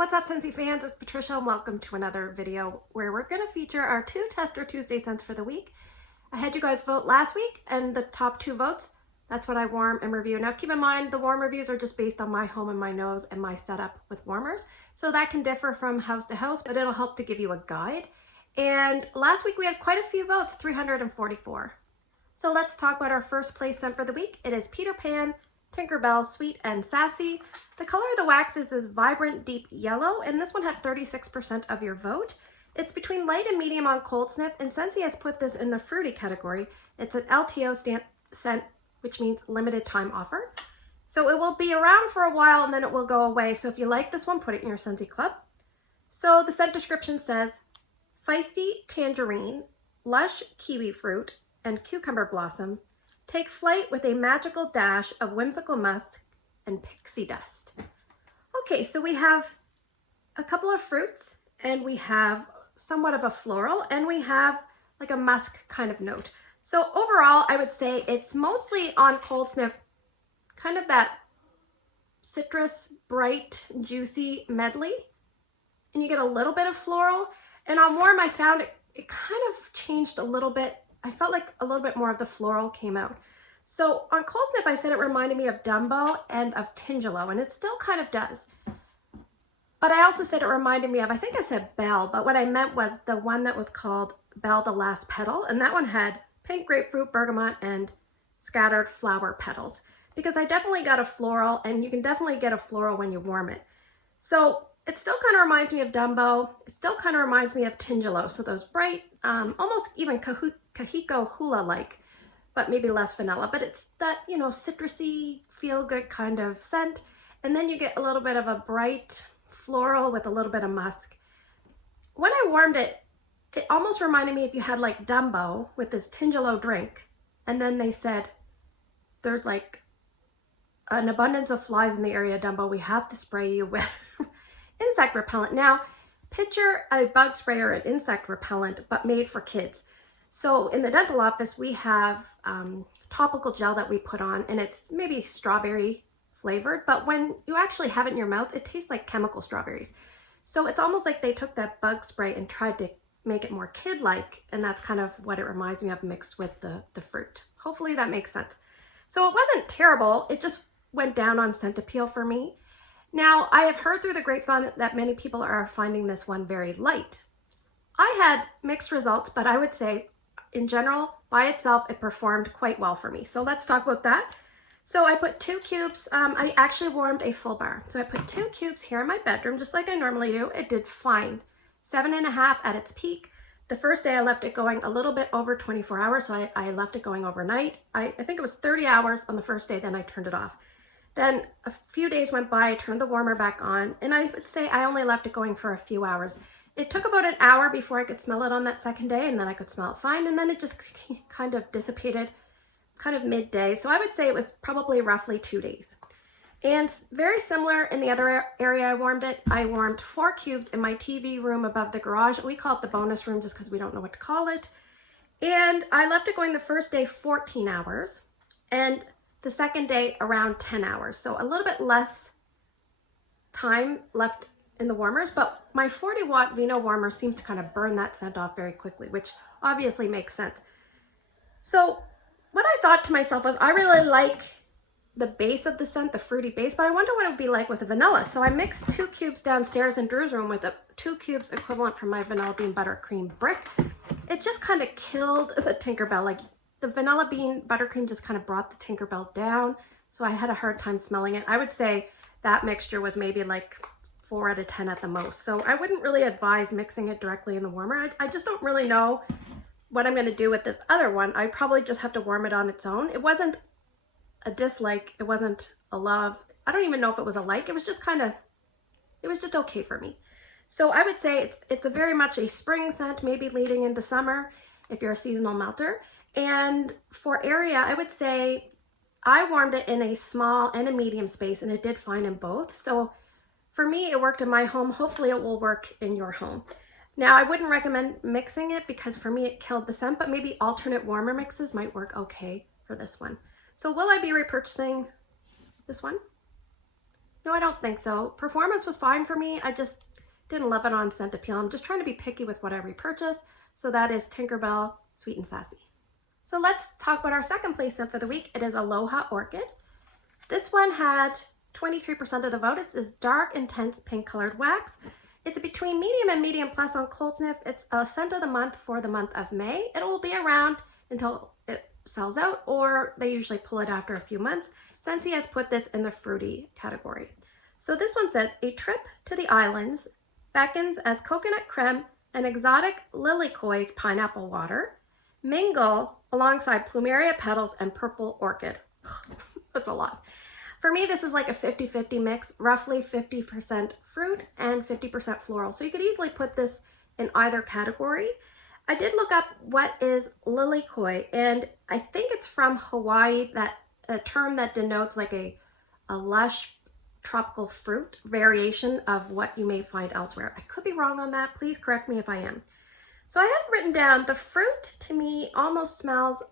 What's up, Scentsy fans? It's Patricia and welcome to another video where we're going to feature our 2 Tester Tuesday scents for the week. I had you guys vote last week and the top 2 votes, that's what I warm and review. Now keep in mind the warm reviews are just based on my home and my nose and my setup with warmers. So that can differ from house to house, but it'll help to give you a guide. And last week we had quite a few votes, 344. So let's talk about our first place scent for the week. It is Peter Pan, Tinkerbell, Sweet and Sassy. The color of the wax is this vibrant deep yellow, and this one had 36% of your vote. It's between light and medium on cold snip, and Scentsy has put this in the fruity category. It's an LTO scent, which means limited time offer. So it will be around for a while and then it will go away. So if you like this one, put it in your Scentsy club. So the scent description says, feisty tangerine, lush kiwi fruit, and cucumber blossom take flight with a magical dash of whimsical musk and pixie dust. Okay, so we have a couple of fruits and we have somewhat of a floral and we have like a musk kind of note. So overall, I would say it's mostly on cold sniff, kind of that citrus, bright, juicy medley. And you get a little bit of floral. And on warm, I found it kind of changed a little bit. I felt like a little bit more of the floral came out. So on cold snip, I said it reminded me of Dumbo and of Tingelo, and it still kind of does. But I also said it reminded me of, I think I said Belle, but what I meant was the one that was called Belle the Last Petal, and that one had pink grapefruit, bergamot, and scattered flower petals. Because I definitely got a floral, and you can definitely get a floral when you warm it. So it still kind of reminds me of Dumbo. It still kind of reminds me of Tingelo. So those bright, almost even Kahiko Hula-like, but maybe less vanilla. But it's that, you know, citrusy, feel-good kind of scent. And then you get a little bit of a bright floral with a little bit of musk. When I warmed it, it almost reminded me if you had like Dumbo with this Tingelo drink. And then they said, there's like an abundance of flies in the area, Dumbo. We have to spray you with insect repellent. Now, picture a bug spray or an insect repellent, but made for kids. So in the dental office, we have topical gel that we put on, and it's maybe strawberry flavored, but when you actually have it in your mouth, it tastes like chemical strawberries. So it's almost like they took that bug spray and tried to make it more kid-like, and that's kind of what it reminds me of mixed with the fruit. Hopefully that makes sense. So it wasn't terrible, it just went down on scent appeal for me. Now, I have heard through the grapevine that many people are finding this one very light. I had mixed results, but I would say in general, by itself, it performed quite well for me. So let's talk about that. So I put 2 cubes, I actually warmed a full bar. So I put 2 cubes here in my bedroom, just like I normally do. It did fine. 7.5 at its peak. The first day I left it going a little bit over 24 hours, so I left it going overnight. I think it was 30 hours on the first day, then I turned it off. Then a few days went by, I turned the warmer back on, and I would say I only left it going for a few hours. It took about an hour before I could smell it on that second day, and then I could smell it fine, and then it just kind of dissipated kind of midday. So I would say it was probably roughly 2 days. And very similar in the other area I warmed it. I warmed 4 cubes in my TV room above the garage. We call it the bonus room just because we don't know what to call it. And I left it going the first day 14 hours, and the second day around 10 hours. So a little bit less time left in the warmers, but my 40-watt Vino warmer seems to kind of burn that scent off very quickly, which obviously makes sense. So what I thought to myself was, I really like the base of the scent, the fruity base, but I wonder what it would be like with the vanilla. So I mixed 2 cubes downstairs in Drew's room with 2 cubes equivalent from my vanilla bean buttercream brick. It just kind of killed the Tinkerbell. Like the vanilla bean buttercream just kind of brought the Tinkerbell down. So I had a hard time smelling it. I would say that mixture was maybe like 4 out of 10 at the most. So I wouldn't really advise mixing it directly in the warmer. I just don't really know what I'm going to do with this other one. I probably just have to warm it on its own. It wasn't a dislike. It wasn't a love. I don't even know if it was a like. It was just kind of, it was just okay for me. So I would say it's a very much a spring scent, maybe leading into summer if you're a seasonal melter. And for area, I would say I warmed it in a small and a medium space, and it did fine in both. So for me, it worked in my home. Hopefully it will work in your home. Now, I wouldn't recommend mixing it because for me it killed the scent, but maybe alternate warmer mixes might work okay for this one. So will I be repurchasing this one? No, I don't think so. Performance was fine for me. I just didn't love it on scent appeal. I'm just trying to be picky with what I repurchase. So that is Tinkerbell Sweet and Sassy. So let's talk about our second place scent for the week. It is Aloha Orchid. This one had 23% of the vote. It's this dark, intense pink colored wax. It's between medium and medium plus on cold sniff. It's a scent of the month for the month of May. It will be around until it sells out, or they usually pull it after a few months. Scentsy has put this in the fruity category. So this one says, a trip to the islands beckons as coconut creme and exotic lilikoi pineapple water mingle alongside plumeria petals and purple orchid. That's a lot. For me, this is like a 50-50 mix, roughly 50% fruit and 50% floral. So you could easily put this in either category. I did look up what is lilikoi, and I think it's from Hawaii, that a term that denotes like a lush tropical fruit variation of what you may find elsewhere. I could be wrong on that. Please correct me if I am. So I have written down the fruit to me almost smells,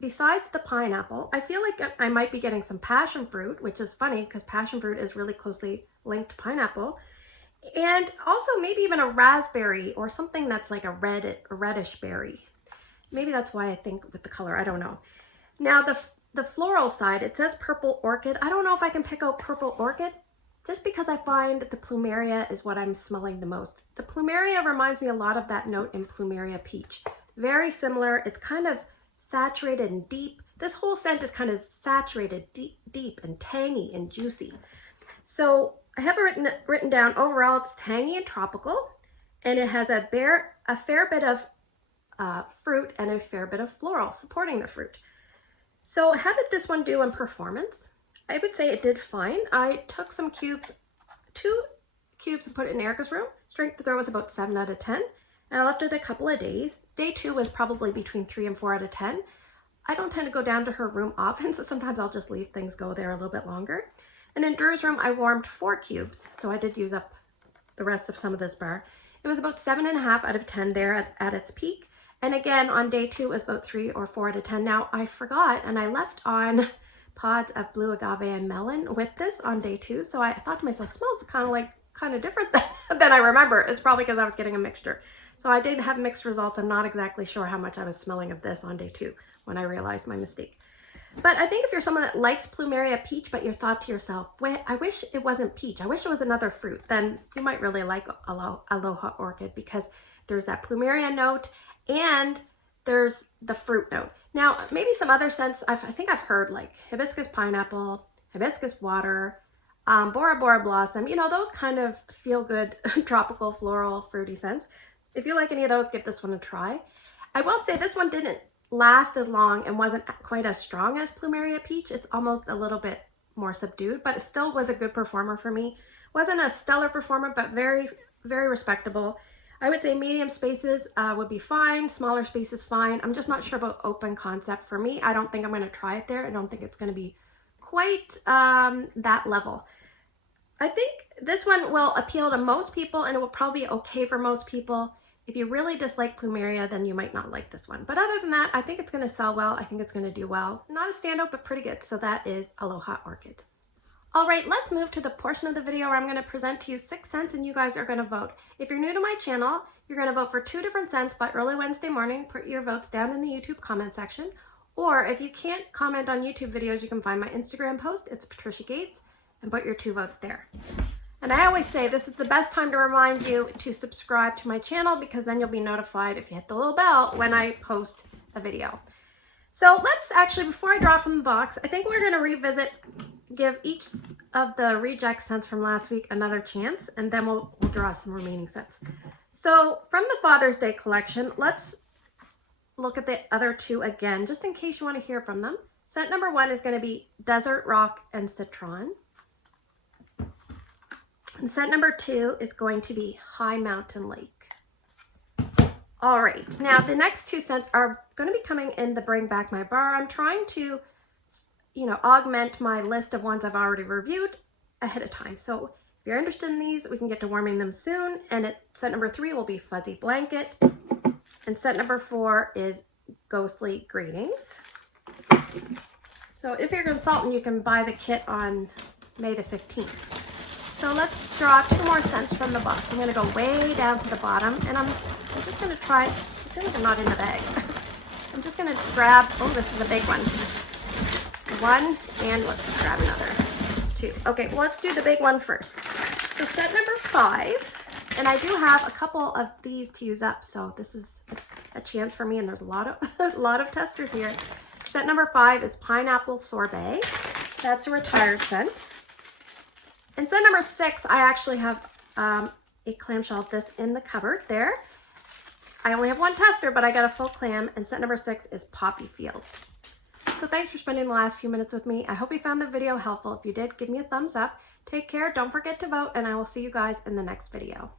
besides the pineapple, I feel like I might be getting some passion fruit, which is funny because passion fruit is really closely linked to pineapple. And also maybe even a raspberry or something that's like a reddish berry. Maybe that's why I think with the color, I don't know. Now the floral side, it says purple orchid. I don't know if I can pick out purple orchid just because I find the plumeria is what I'm smelling the most. The plumeria reminds me a lot of that note in plumeria peach. Very similar. It's kind of saturated and deep. This whole scent is kind of saturated, deep and tangy and juicy. So I have written down overall it's tangy and tropical, and it has a fair bit of fruit and a fair bit of floral supporting the fruit. So how did this one do in performance? I would say it did fine. I took some cubes, 2 cubes, and put it in Erica's room. Strength to throw was about 7 out of 10. And I left it a couple of days. Day 2 was probably between 3 and 4 out of 10. I don't tend to go down to her room often, so sometimes I'll just leave things go there a little bit longer. And in Drew's room, I warmed 4 cubes, so I did use up the rest of some of this bar. It was about 7.5 out of 10 there at its peak. And again, on day 2, it was about 3 or 4 out of 10. Now, I forgot, and I left on pods of blue agave and melon with this on day 2. So I thought to myself, smells kind of different than I remember. It's probably because I was getting a mixture. So I did have mixed results. I'm not exactly sure how much I was smelling of this on day 2 when I realized my mistake. But I think if you're someone that likes plumeria peach, but you thought to yourself, wait, I wish it wasn't peach, I wish it was another fruit, then you might really like Aloha Orchid because there's that plumeria note and there's the fruit note. Now, maybe some other scents, I think I've heard like hibiscus pineapple, hibiscus water, Bora Bora blossom, you know, those kind of feel good tropical floral fruity scents. If you like any of those, give this one a try. I will say this one didn't last as long and wasn't quite as strong as plumeria peach. It's almost a little bit more subdued, but it still was a good performer for me. Wasn't a stellar performer, but very, very respectable. I would say medium spaces would be fine, smaller spaces fine. I'm just not sure about open concept for me. I don't think I'm going to try it there. I don't think it's going to be quite that level. I think this one will appeal to most people and it will probably be okay for most people. If you really dislike plumeria, then you might not like this one. But other than that, I think it's going to sell well. I think it's going to do well. Not a standout, but pretty good. So that is Aloha Orchid. All right, let's move to the portion of the video where I'm going to present to you 6 scents and you guys are going to vote. If you're new to my channel, you're going to vote for 2 different scents by early Wednesday morning. Put your votes down in the YouTube comment section. Or if you can't comment on YouTube videos, you can find my Instagram post. It's Patricia Gates, and put your 2 votes there. And I always say this is the best time to remind you to subscribe to my channel because then you'll be notified if you hit the little bell when I post a video. So let's actually, before I draw from the box, I think we're going to revisit, give each of the reject scents from last week another chance, and then we'll draw some remaining scents. So from the Father's Day collection, let's look at the other 2 again, just in case you want to hear from them. Scent number 1 is going to be Desert Rock and Citron. And scent number 2 is going to be High Mountain Lake. All right, now the next 2 scents are going to be coming in the Bring Back My Bar. I'm trying to, augment my list of ones I've already reviewed ahead of time. So if you're interested in these, we can get to warming them soon. And scent number 3 will be Fuzzy Blanket. And scent number 4 is Ghostly Greetings. So if you're a consultant, you can buy the kit on May the 15th. So let's draw 2 more scents from the box. I'm going to go way down to the bottom, and I'm just going to try, I feel like I'm not in the bag. I'm just going to grab, oh, this is a big one. 1, and let's grab another 2. Okay, well, let's do the big one first. So set number 5, and I do have a couple of these to use up, so this is a chance for me, and there's a lot of testers here. Set number 5 is Pineapple Sorbet. That's a retired scent. And scent number 6, I actually have a clamshell of this in the cupboard there. I only have one tester, but I got a full clam, and scent number 6 is Poppy Fields. So thanks for spending the last few minutes with me. I hope you found the video helpful. If you did, give me a thumbs up. Take care, don't forget to vote, and I will see you guys in the next video.